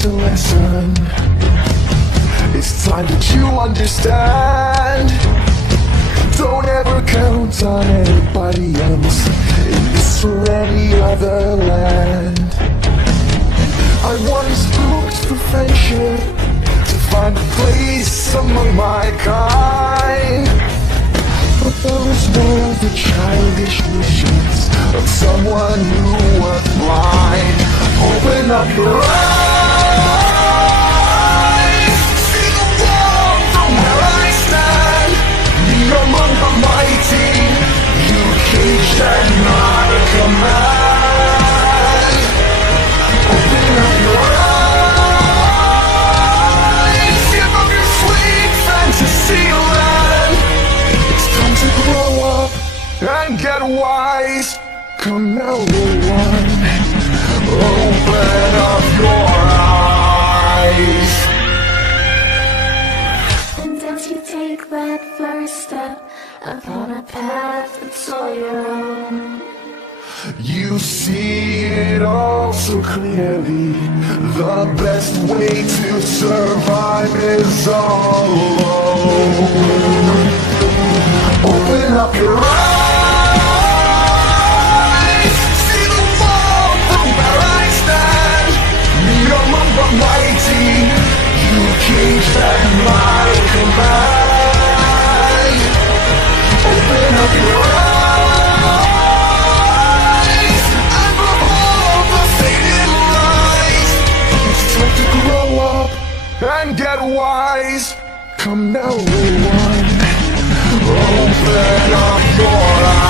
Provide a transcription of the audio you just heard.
to listen. It's time that you understand. Don't ever count on anybody else in this or any other land. I once looked for friendship, to find a place among my kind, but those were the childish wishes of someone who was blind. Open up your eyes, see the world from where I stand. Me among the mighty, you caged and not a command. Open up your eyes, give up your sweet fantasy land. It's time to grow up and get wise. Come now, little one, open up your eyes. And as you take that first step upon a path that's all your own, you see it all so clearly. The best way to survive is all alone. Open up your eyes, see the world from where I stand. Me among the mighty, you caged at my command. Open up your eyes and behold the faded light. It's time to grow up and get wise. Come now, little one, open up your eyes.